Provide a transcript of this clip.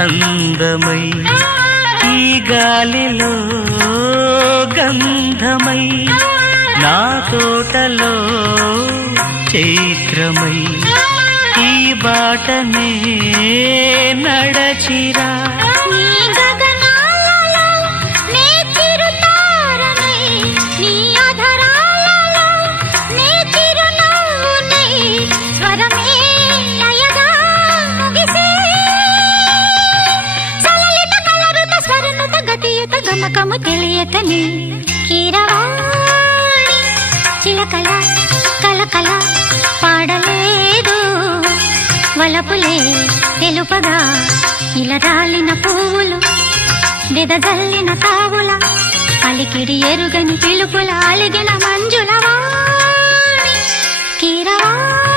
అందమై ఈ గాలిలో గంధమై నా తోటలో చైత్రమై ఈ బాటనే నడచిరా గమకము తెలియతని కీరవాణి చిలకల కలకల పాడలేదు వలపులే తెలుపగా ఇలా రాలిన పువ్వులు వెదజల్లిన తావుల అలికిడి ఎరుగని పిలుపుల అలిగిన మంజుల వాణి కీరవాణి.